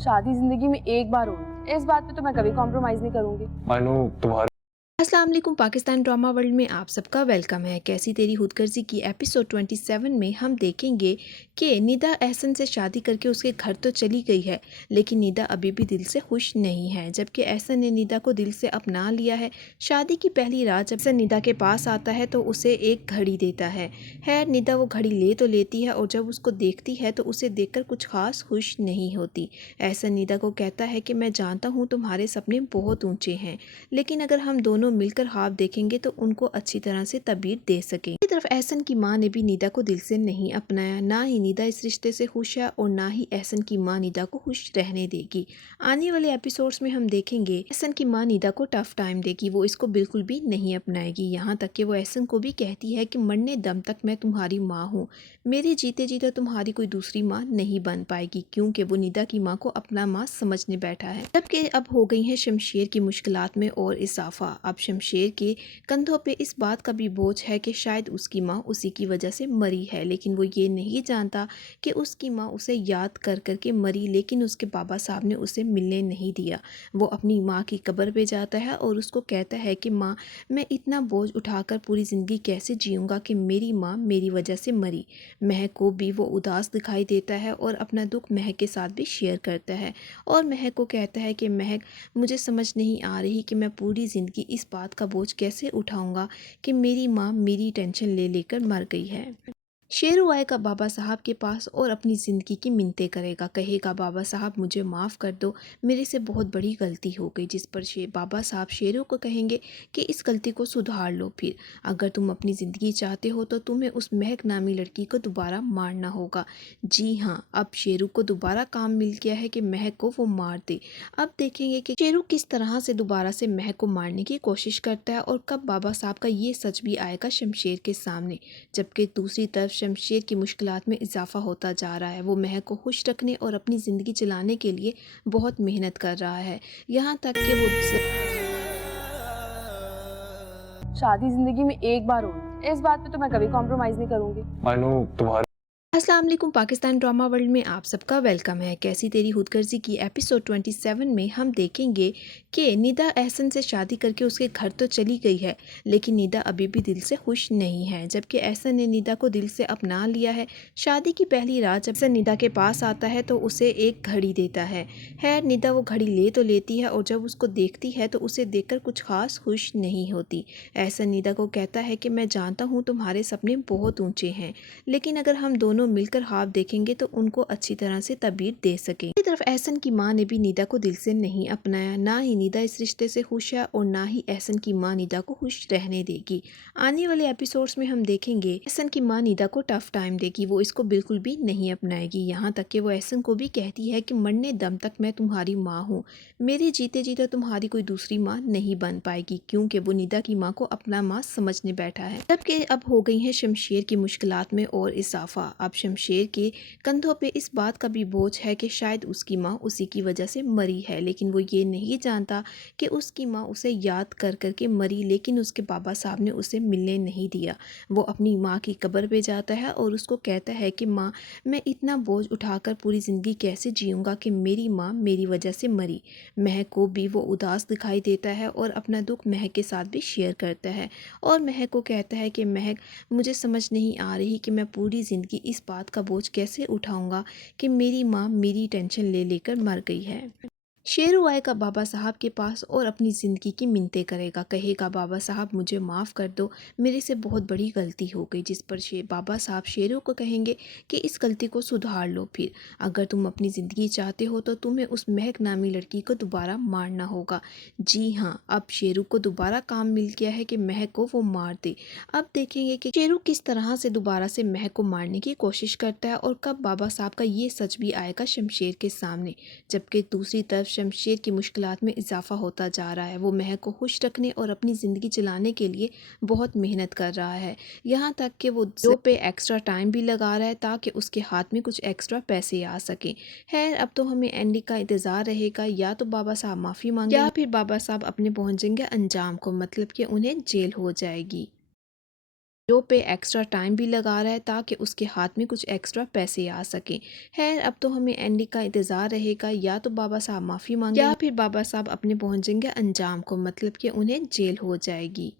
शादी जिंदगी में एक बार होती है, इस बात पे तो मैं कभी कॉम्प्रोमाइज नहीं करूंगी। आई नो तुम्हारे अस्सलाम वालेकुम। पाकिस्तान ड्रामा वर्ल्ड में आप सबका वेलकम है। कैसी तेरी खुदगर्जी की एपिसोड 27 में हम देखेंगे कि निदा एहसन से शादी करके उसके घर तो चली गई है, लेकिन निदा अभी भी दिल से खुश नहीं है। जबकि एहसन ने निदा को दिल से अपना लिया है। शादी की पहली रात जब एहसन निदा के पास आता है तो उसे एक घड़ी देता है। खैर निदा वो घड़ी ले तो लेती है और जब उसको देखती है तो उसे देखकर कुछ खास खुश नहीं होती। एहसन निदा को कहता है कि मैं जानता हूँ तुम्हारे सपने बहुत ऊंचे हैं, लेकिन अगर हम दोनों मिलकर ख्वाब देखेंगे तो उनको अच्छी तरह से तबीर दे सकेंगे। दूसरी तरफ एहसन की मां ने भी निदा को दिल से नहीं अपनाया। ना ही निदा इस रिश्ते से खुश है और ना ही एहसन की मां निदा को खुश रहने देगी। आने वाले एपिसोड्स में हम देखेंगे एहसन की मां निदा को टफ टाइम देगी, वो इसको बिल्कुल भी नहीं अपनाएगी। यहाँ तक कि वो एहसन को भी कहती है कि मरने दम तक मैं तुम्हारी माँ हूँ, मेरे जीते जीते तुम्हारी कोई दूसरी माँ नहीं बन पाएगी, क्योंकि वो निदा की माँ को अपना माँ समझने बैठा है। जबकि अब हो गई है शमशेर की मुश्किलात में और इजाफा। अब शमशेर के कंधों पे इस बात का भी बोझ है कि शायद उसकी माँ उसी की वजह से मरी है, लेकिन वो ये नहीं जानता कि उसकी माँ उसे याद कर करके मरी, लेकिन उसके बाबा साहब ने उसे मिलने नहीं दिया। वो अपनी माँ की कब्र पे जाता है और उसको कहता है कि माँ, मैं इतना बोझ उठाकर पूरी ज़िंदगी कैसे जीऊँगा कि मेरी माँ मेरी वजह से मरी। महक को भी वो उदास दिखाई देता है और अपना दुख महक के साथ भी शेयर करता है और महक को कहता है कि महक, मुझे समझ नहीं आ रही कि मैं पूरी ज़िंदगी इस बात का बोझ कैसे उठाऊंगा कि मेरी माँ मेरी टेंशन ले लेकर मर गई है। शेरू आएगा बाबा साहब के पास और अपनी ज़िंदगी की मिन्नतें करेगा। कहेगा, बाबा साहब मुझे माफ़ कर दो, मेरे से बहुत बड़ी गलती हो गई। जिस पर बाबा साहब शेरू को कहेंगे कि इस गलती को सुधार लो, फिर अगर तुम अपनी ज़िंदगी चाहते हो तो तुम्हें उस महक नामी लड़की को दोबारा मारना होगा। जी हाँ, अब शेरू को दोबारा काम मिल गया है कि महक को वो मार दे। अब देखेंगे कि शेरू किस तरह से दोबारा से महक को मारने की कोशिश करता है और कब बाबा साहब का ये सच भी आएगा शमशेर के सामने। जबकि दूसरी तरफ शमशेर की मुश्किलात में इजाफा होता जा रहा है। वो महक को खुश रखने और अपनी ज़िंदगी चलाने के लिए बहुत मेहनत कर रहा है, यहाँ तक कि वो शादी जिंदगी में एक बार होती है, इस बात पे तो मैं कभी कॉम्प्रोमाइज नहीं करूंगी। आई नो तुम्हारे अस्सलाम वालेकुम। पाकिस्तान ड्रामा वर्ल्ड में आप सबका वेलकम है। कैसी तेरी खुदगर्जी की एपिसोड 27 में हम देखेंगे कि निदा एहसन से शादी करके उसके घर तो चली गई है, लेकिन निदा अभी भी दिल से खुश नहीं है। जबकि एहसन ने निदा को दिल से अपना लिया है। शादी की पहली रात जब एहसन निदा के पास आता है तो उसे एक घड़ी देता है। खैर निदा वो घड़ी ले तो लेती है और जब उसको देखती है तो उसे देखकर कुछ खास खुश नहीं होती। एहसन निदा को कहता है कि मैं जानता हूँ तुम्हारे सपने बहुत ऊंचे हैं, लेकिन अगर हम दोनों मिलकर ख्वाब देखेंगे तो उनको अच्छी तरह से तबीर दे सकेंगे। दूसरी तरफ एहसन की मां ने भी निदा को दिल से नहीं अपनाया। ना ही निदा इस रिश्ते से खुश है और ना ही एहसन की मां निदा को खुश रहने देगी। आने वाले एपिसोड्स में हम देखेंगे एहसन की मां निदा को टफ टाइम देगी, वो इसको बिल्कुल भी नहीं अपनाएगी। यहाँ तक कि वो एहसन को भी कहती है कि मरने दम तक मैं तुम्हारी माँ हूँ, मेरे जीते जीते तुम्हारी कोई दूसरी माँ नहीं बन पाएगी, क्योंकि वो निदा की माँ को अपना माँ समझने बैठा है। जबकि अब हो गई है शमशेर की मुश्किलात में और इजाफा। अब शमशेर के कंधों पे इस बात का भी बोझ है कि शायद उसकी माँ उसी की वजह से मरी है, लेकिन वो ये नहीं जानता कि उसकी माँ उसे याद कर करके मरी, लेकिन उसके बाबा साहब ने उसे मिलने नहीं दिया। वो अपनी माँ की कब्र पे जाता है और उसको कहता है कि माँ, मैं इतना बोझ उठाकर पूरी ज़िंदगी कैसे जीऊँगा कि मेरी माँ मेरी वजह से मरी। महक को भी वो उदास दिखाई देता है और अपना दुख महक के साथ भी शेयर करता है और महक को कहता है कि महक, मुझे समझ नहीं आ रही कि मैं पूरी ज़िंदगी इस बात का बोझ कैसे उठाऊंगा कि मेरी माँ मेरी टेंशन ले लेकर मर गई है। शेरू आएगा बाबा साहब के पास और अपनी ज़िंदगी की मिन्नतें करेगा। कहेगा, बाबा साहब मुझे माफ़ कर दो, मेरे से बहुत बड़ी गलती हो गई। जिस पर बाबा साहब शेरू को कहेंगे कि इस गलती को सुधार लो, फिर अगर तुम अपनी ज़िंदगी चाहते हो तो तुम्हें उस महक नामी लड़की को दोबारा मारना होगा। जी हाँ, अब शेरू को दोबारा काम मिल गया है कि महक को वो मार दे। अब देखेंगे कि शेरू किस तरह से दोबारा से महक को मारने की कोशिश करता है और कब बाबा साहब का ये सच भी आएगा शमशेर के सामने। जबकि दूसरी तरफ शमशेर की मुश्किलात में इजाफा होता जा रहा है। वो महक को खुश रखने और अपनी ज़िंदगी चलाने के लिए बहुत मेहनत कर रहा है, यहाँ तक कि वो जॉब पे एक्स्ट्रा टाइम भी लगा रहा है ताकि उसके हाथ में कुछ एक्स्ट्रा पैसे आ सकें। खैर अब तो हमें एंडी का इंतज़ार रहेगा, या तो बाबा साहब माफ़ी मांगे या फिर बाबा साहब अपने पहुँचेंगे अंजाम को, मतलब कि उन्हें जेल हो जाएगी। जो पे एक्स्ट्रा टाइम भी लगा रहा है ताकि उसके हाथ में कुछ एक्स्ट्रा पैसे आ सकें। खैर अब तो हमें एंडिंग का इंतज़ार रहेगा, या तो बाबा साहब माफ़ी मांगे या फिर बाबा साहब अपने पहुंचेंगे अंजाम को, मतलब कि उन्हें जेल हो जाएगी।